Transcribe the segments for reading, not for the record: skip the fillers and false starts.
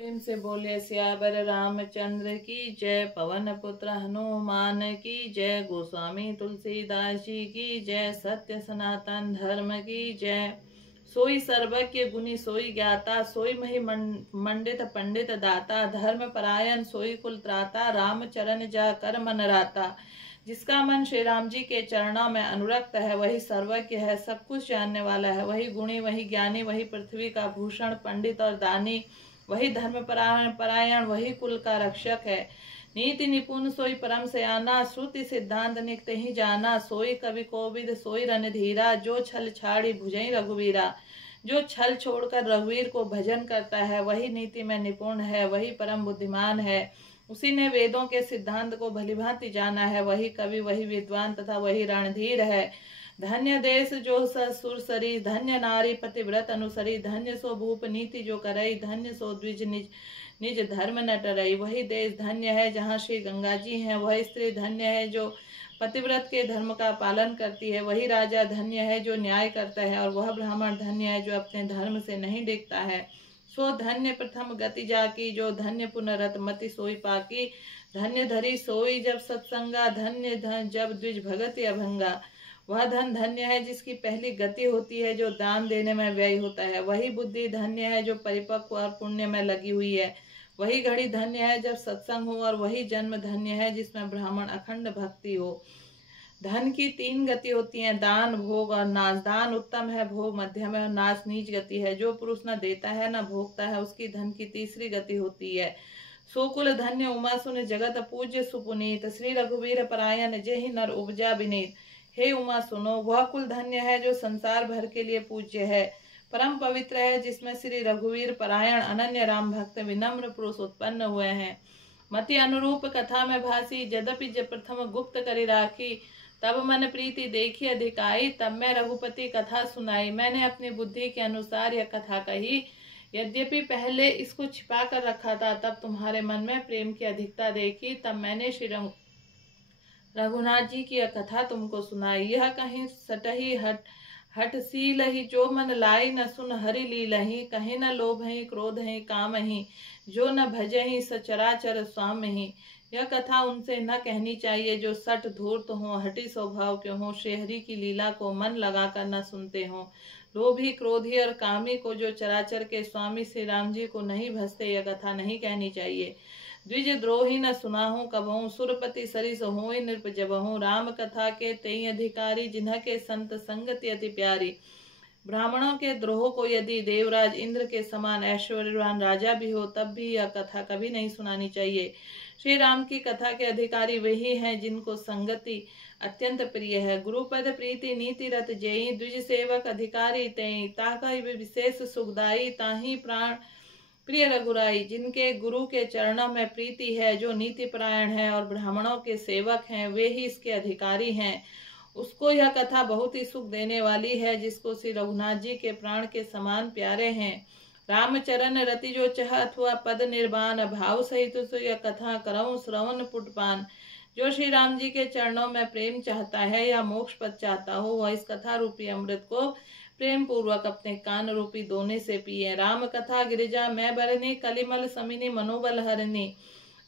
प्रेम से बोले सियावर रामचंद्र की जय, पवन पुत्र हनुमान की जय, गोस्वामी तुलसीदास जी की जय, सत्य सनातन धर्म की जय। सोई सर्वज्ञ गुणी सोई ज्ञाता, सोई मही मंडित पंडित दाता, धर्म परायण सोई कुल त्राता, राम चरण जा कर मन राता। जिसका मन श्री राम जी के चरणों में अनुरक्त है वही सर्वज्ञ है, सब कुछ जानने वाला है, वही गुणी वही ज्ञानी, वही पृथ्वी का भूषण पंडित और दानी, वही धर्म परायण वही कुल का रक्षक है। नीति निपुण सोई परम सयाना, श्रुति सिद्धांत नित्य ही जाना, सोई कवि कोविद सोई रणधीरा, जो छल छाड़ी भुजई रघुवीरा। जो छल छोड़कर रघुवीर को भजन करता है वही नीति में निपुण है, वही परम बुद्धिमान है। उसी ने वेदों के सिद्धांत को भलीभांति जाना है, वही कवि वही विद्वान तथा वही रणधीर है। धन्य देश जो सुरसरी, धन्य नारी पतिव्रत अनुसरी, धन्य सो भूप नीति जो करई, धन्य सो द्विज निज निज धर्म न टरई। वही देश धन्य है जहाँ श्री गंगा जी हैं, वही स्त्री धन्य है जो पतिव्रत के धर्म का पालन करती है, वही राजा धन्य है जो न्याय करता है, और वह ब्राह्मण धन्य है जो अपने धर्म से नहीं देखता है। सो धन्य प्रथम गति जाकी, जो धन्य पुनरत मति सोई पाकी। धन्य धरी सोई जब सत्संगा, धन्य धन जब द्विज भगति अभंगा। वह धन धन्य है जिसकी पहली गति होती है, जो दान देने में व्यय होता है। वही बुद्धि धन्य है जो परिपक्व और पुण्य में लगी हुई है। वही घड़ी धन्य है जब सत्संग हो, और वही जन्म धन्य है जिसमें ब्राह्मण अखंड भक्ति हो। धन की 3 गति होती हैं, दान भोग और नाश। दान उत्तम है, भोग मध्यम है और नाश नीच गति है। जो पुरुष न देता है न भोगता है उसकी धन की तीसरी गति होती है। सोकुल धन्य उमा सुन जगत पूज्य सुपुनीत, श्री रघुवीर परायण जेहि नर उपजा विनीत। हे उमा सुनो, वह कुल धन्य है जो संसार भर के लिए पूज्य है, परम पवित्र है, जिसमें श्री रघुवीर परायण अनन्य राम भक्त विनम्र पुरुष उत्पन्न हुए हैं। मति अनुरूप कथा में भासी, यद्यपि जब प्रथम गुप्त करी राखी, तब मन प्रीति देखी अधिकाई। तब मैं रघुपति कथा सुनाई, मैंने अपनी बुद्धि के अनुसार यह कथा कही। यद्यपि पहले इसको छिपा कर रखा था, तब तुम्हारे मन में प्रेम की अधिकता देखी, तब मैंने श्री रघुनाथ जी की यह कथा तुमको सुनाई। यह कहीं सटही हटशील ही, जो मन लाई न सुन हरि लीलहि। कहीं न लोभ ही क्रोध ही काम ही, जो न भजहि सचराचर स्वाम ही। यह कथा उनसे न कहनी चाहिए जो सट धूर्त हो, हटी स्वभाव के हो, श्री हरि की लीला को मन लगाकर न सुनते हो। लोभी क्रोधी और कामी को, जो चराचर के स्वामी श्री राम जी को नहीं भजते, यह कथा नहीं कहनी चाहिए। द्विज द्रोही न सुनाहूं कबहूं, सुरपति सरिस होई नृप जबहूं। राम कथा के तेई अधिकारी, जिन्ह के संत संगति अति प्यारी। ब्राह्मणों के द्रोह को यदि देवराज इंद्र के समान ऐश्वर्यवान राजा भी हो, तब भी यह कथा कभी नहीं सुनानी चाहिए। श्री राम की कथा के अधिकारी वही हैं जिनको संगति अत्यंत प्रिय है। गुरुपद प्रीति नीति रत जेई, द्विज सेवक अधिकारी तेई। ताका विशेष सुखदाई, ताही प्राण प्रिय रघुराई। जिनके गुरु के चरणों में प्रीति है, जो नीति परायण है और ब्राह्मणों के सेवक हैं, वे ही इसके अधिकारी हैं। उसको यह कथा बहुत ही सुख देने वाली है, जिसको श्री रघुनाथ जी के प्राण के समान प्यारे हैं। रामचरण रति जो चह अथवा पद निर्वाण, भाव सहित तो यह कथा करऊं श्रवण पुटपान। जो श्री राम जी के चरणों में प्रेम चाहता है या मोक्ष पद चाहता हो, वह इस कथा रूपी अमृत को प्रेम पूर्वक अपने कान रूपी दोने से पिए। राम कथा गिरिजा मैं बरनी, कलिमल समिनी मनोबल हरनी।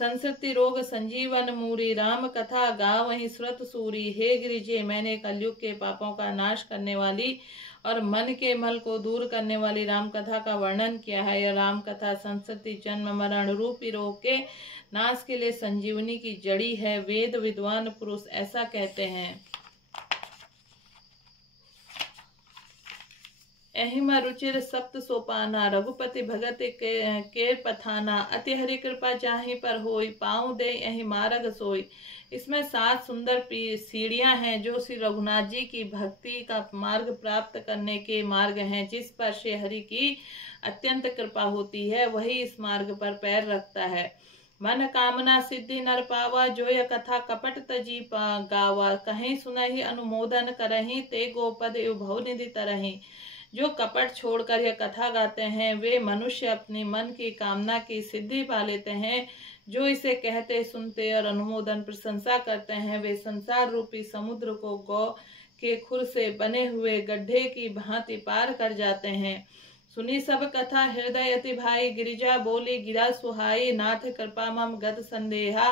संसृति रोग संजीवन मूरी, राम कथा गावहि श्रुत सूरी। हे गिरिजे, मैंने कलयुग के पापों का नाश करने वाली और मन के मल को दूर करने वाली राम कथा का वर्णन किया है। यह राम कथा संसृति जन्म मरण रूपी रोग के नाश के लिए संजीवनी की जड़ी है। वेद विद्वान पुरुष ऐसा कहते हैं। एहिमा रुचिर सप्त सोपाना, रघुपति भगत के पथाना। अति हरि कृपा चाहि पर होई, पाँव दे एहि मार्ग सोई। इसमें 7 सुंदर सीढ़ियां हैं जो श्री रघुनाथ जी की भक्ति का मार्ग प्राप्त करने के मार्ग हैं। जिस पर श्री हरि की अत्यंत कृपा होती है, वही इस मार्ग पर पैर रखता है। मन कामना सिद्धि नर पावा, जो यह कथा कपट तजी गावा। कहीं सुनहि अनुमोदन करहि, ते गोपद भव निधि तरहि। जो कपट छोड़कर यह कथा गाते हैं, वे मनुष्य अपने मन की कामना की सिद्धि पा लेते हैं। जो इसे कहते सुनते और अनुमोदन प्रशंसा करते हैं, वे संसार रूपी समुद्र को गौ के खुर से बने हुए गड्ढे की भांति पार कर जाते हैं। सुनी सब कथा हृदय अति भाई, गिरिजा बोली गिरा सुहाई, नाथ कृपा मम गत संदेहा,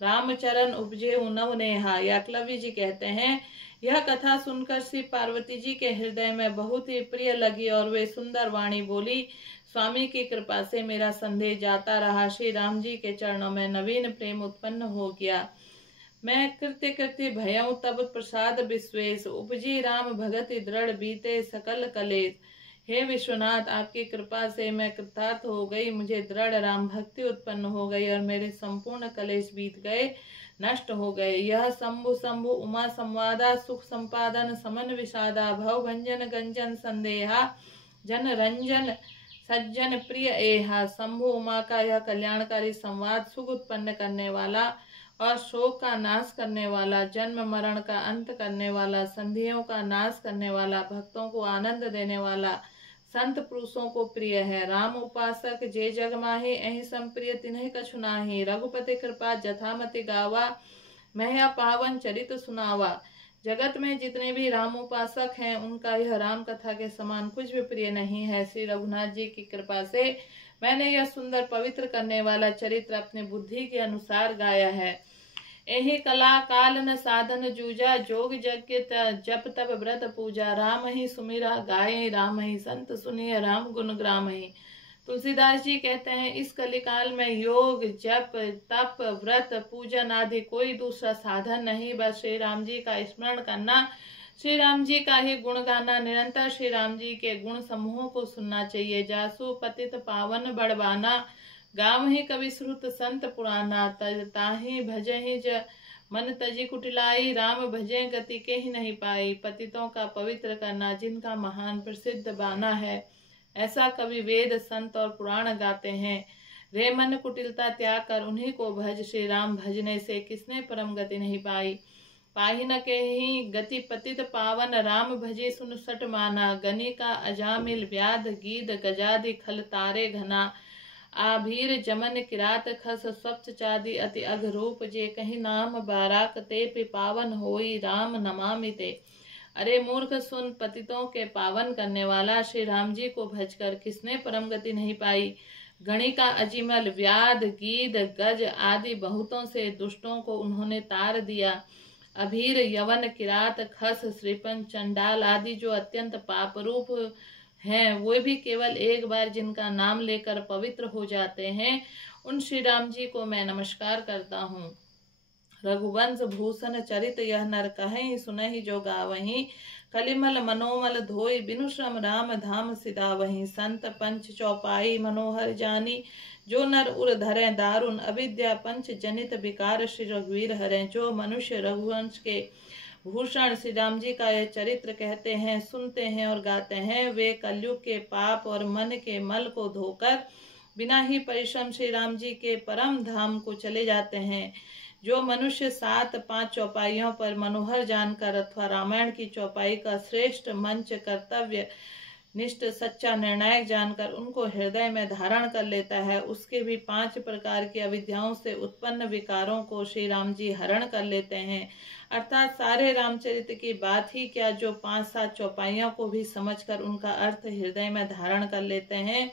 रामचरण उपजे नव नेहा। याकलव्य जी कहते हैं, यह कथा सुनकर श्री पार्वती जी के हृदय में बहुत ही प्रिय लगी और वे सुंदर वाणी बोली। स्वामी की कृपा से मेरा संदेह जाता रहा। श्री राम जी के चरणों में नवीन प्रेम उत्पन्न हो गया। मैं कृत्य कृत्य भयऊ तब प्रसाद विश्वेश, उपजी राम भगति दृढ़ बीते सकल कलेश। हे विश्वनाथ, आपकी कृपा से मैं कृतार्थ हो गई, मुझे दृढ़ राम भक्ति उत्पन्न हो गई और मेरे संपूर्ण कलेश बीत गए, नष्ट हो गए। यह शंभु शंभु उमा संवादा, सुख संपादन समन विषादा, भव भंजन गंजन संदेहा, जन रंजन सज्जन प्रिय एहा। शंभु उमा का यह कल्याणकारी संवाद सुख उत्पन्न करने वाला और शोक का नाश करने वाला, जन्म मरण का अंत करने वाला, संधियों का नाश करने वाला, भक्तों को आनंद देने वाला, संत पुरुषों को प्रिय है। राम उपासक जे जग माही, अहि संप्रिय तिन्हि कछु नाही। रघुपति कृपा जथामति गावा, मैं पावन चरित सुनावा। जगत में जितने भी राम उपासक हैं, उनका यह राम कथा के समान कुछ भी प्रिय नहीं है। श्री रघुनाथ जी की कृपा से मैंने यह सुंदर पवित्र करने वाला चरित्र अपनी बुद्धि के अनुसार गाया है। यही कला काल न साधन जूझा, जोग यज्ञ जप तप व्रत पूजा। राम ही सुमिरा गाये, राम ही संत सुनिए, राम गुण ग्राम ही। तुलसीदास जी कहते हैं, इस कलिकाल में योग जप तप व्रत पूजन आदि कोई दूसरा साधन नहीं, बस श्री राम जी का स्मरण करना, श्री राम जी का ही गुण गाना, निरंतर श्री राम जी के गुण समूहों को सुनना चाहिए। जासु पतित पावन बड़वाना, गाँव ही कवि श्रुत संत पुराना। ताहि भजहि मन तजी कुटिलाई, राम भजे गति के ही नहीं पाई। पतितों का पवित्र करना जिनका महान प्रसिद्ध बाना है, ऐसा कवि वेद संत और पुराण गाते हैं। रे मन कुटिलता त्याग कर उन्हीं को भज, श्री राम भजने से किसने परम गति नहीं पाई। पाही न के ही गति पतित पावन, राम भजे सुन सट माना। गनी का अजामिल व्याध गीद, गजादि खल तारे घना। आभीर जमन किरात खस, स्वच्छ चादी अति अघ रूप। जे कहीं नाम बाराक ते पे पावन होई, राम नमामि ते। अरे मूर्ख सुन, पतितों के पावन करने वाला श्री राम जी को भजकर किसने परम गति नहीं पाई। गणी का अजिमल व्याध गीद गज आदि बहुतों से दुष्टों को उन्होंने तार दिया। अभीर यवन किरात खस श्रीपन चंडाल आदि जो अत्यंत पाप रूप हैं, वो भी केवल एक बार जिनका नाम लेकर पवित्र हो जाते हैं, उन श्री राम जी को मैं नमस्कार करता हूँ। रघुवंश भूषण चरित यह नर कहीं, सुनहि जो गावहीं। कलिमल मनोमल धोई, बिनु श्रम राम धाम सिधावहीं। संत पंच चौपाई मनोहर जानी, जो नर उर धरें दारुण। अविद्या पंच जनित विकार, श्री रघुवीर हरें। जो मनुष्य रघुवंश के भूषण श्री राम जी का यह चरित्र कहते हैं, सुनते हैं और गाते हैं, वे कलयुग के पाप और मन के मल को धोकर बिना ही परिश्रम श्री राम जी के परम धाम को चले जाते हैं। जो मनुष्य 7-5 चौपाइयों पर मनोहर जानकर अथवा रामायण की चौपाई का श्रेष्ठ मंच कर्तव्य निष्ठ सच्चा निर्णायक जानकर उनको हृदय में धारण कर लेता है, उसके भी 5 प्रकार की अविद्याओं से उत्पन्न विकारों को श्री राम जी हरण कर लेते हैं। अर्थात सारे रामचरित्र की बात ही क्या, जो 5-7 चौपाइयों को भी समझकर उनका अर्थ हृदय में धारण कर लेते हैं,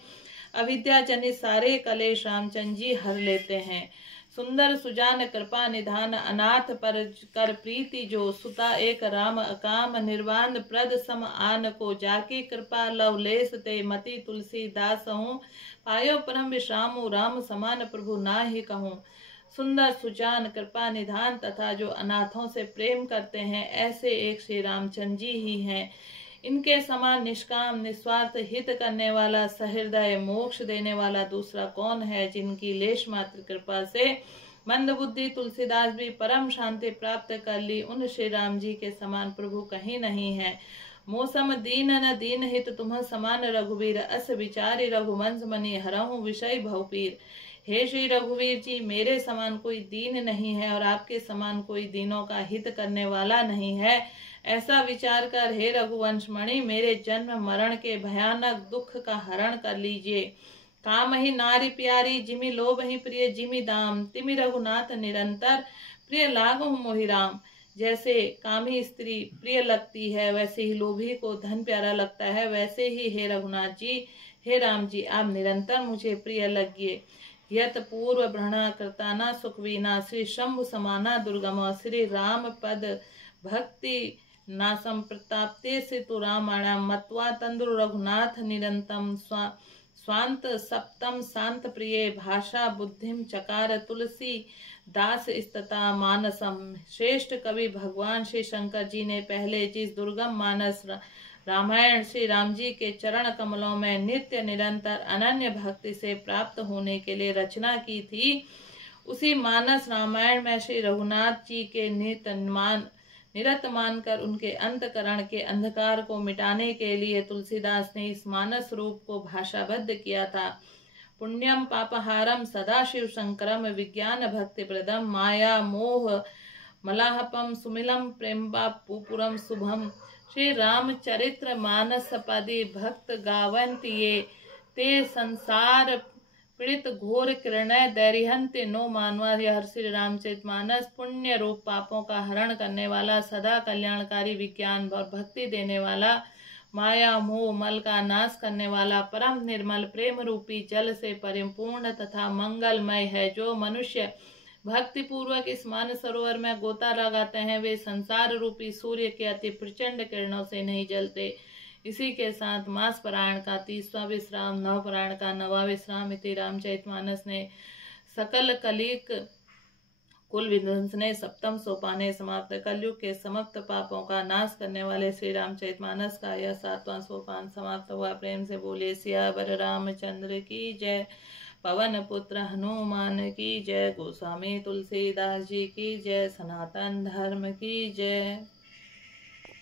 अविद्या जनित सारे कलेश रामचंद्र जी हर लेते हैं। सुंदर सुजान कृपा निधान, अनाथ पर कर प्रीति जो। सुता एक राम अकाम, निर्वाण प्रद सम आन को। जाकी कृपा लवलेस ते, मति तुलसी दास हूँ। पायो परम विश्रामु, राम समान प्रभु नाहि कहूँ। सुंदर सुजान कृपा निधान तथा जो अनाथों से प्रेम करते हैं, ऐसे एक श्री रामचंद्र जी ही हैं। इनके समान निष्काम निस्वार्थ हित करने वाला, सहृदय मोक्ष देने वाला दूसरा कौन है। जिनकी लेश मात्र कृपा से मंद बुद्धि तुलसीदास भी परम शांति प्राप्त कर ली, उन श्री राम जी के समान प्रभु कहीं नहीं है। मौसम दीन न दीन हित तुम्ह समान रघुवीर, अस विचारी रघुवंश मनि हरहु विषय भवपीर। हे श्री रघुवीर जी, मेरे समान कोई दीन नहीं है और आपके समान कोई दीनों का हित करने वाला नहीं है। ऐसा विचार कर हे रघुवंश मणि, मेरे जन्म मरण के भयानक दुख का हरण कर लीजिए। काम ही नारी प्यारी, जिमि लोभ ही प्रिय जिमि दाम। तिमि रघुनाथ निरंतर, प्रिय लागहु मोहि राम। जैसे कामी स्त्री प्रिय लगती है, वैसे ही लोभी को धन प्यारा लगता है, वैसे ही हे रघुनाथ जी, हे राम जी, आप निरंतर मुझे प्रिय लगिए। यत पूर्व भ्रणा कृताना सुखवीना श्री शंभु समाना दुर्गम श्री राम पद भक्ति नासम प्रताप्ते से तो रामायण मत्वा तंद्रु रघुनाथ निरंतम स्वांत सप्तम शांत प्रिय भाषा बुद्धिम चकार तुलसी दास स्तता मानसम। श्रेष्ठ कवि भगवान श्री शंकर जी ने पहले जिस दुर्गम मानस रामायण श्री राम जी के चरण कमलों में नित्य निरंतर अनन्य भक्ति से प्राप्त होने के लिए रचना की थी, उसी मानस रामायण में श्री रघुनाथ जी के निरत मानकर उनके अंतकरण के अंधकार को मिटाने के लिए तुलसीदास ने इस मानस रूप को भाषाबद्ध किया था। पुण्यम पापहारम सदाशिव शंकरम विज्ञान भक्ति प्रदम माया मोह मलाहपम सुमिलम प्रेम पुपुरम शुभम। श्री रामचरित्र मानस पदी भक्त गावंत ये ते संसार पीड़ित घोर किरणय दैरिहंत नो मानवा। यह श्री रामचरित मानस पुण्य रूप पापों का हरण करने वाला, सदा कल्याणकारी, विज्ञान और भक्ति देने वाला, माया मोह मल का नाश करने वाला, परम निर्मल प्रेम रूपी जल से परिपूर्ण तथा मंगलमय है। जो मनुष्य भक्ति पूर्वक इस मानस सरोवर में गोता लगाते हैं, वे संसार रूपी सूर्य के अति प्रचंड किरणों से नहीं जलते। इसी के साथ मास पारायण का 30वां विश्राम, नव पारायण का 9वां विश्राम इति रामचरितमानस ने सकल कलिक कुल विध्वंसने सप्तम सोपाने समाप्त। कलयुग के समस्त पापों का नाश करने वाले श्री रामचरितमानस का यह 7वां सोपान समाप्त हुआ। प्रेम से बोले सियावर रामचंद्र की जय, पवन पुत्र हनुमान की जय, गोस्वामी तुलसीदास जी की जय, सनातन धर्म की जय।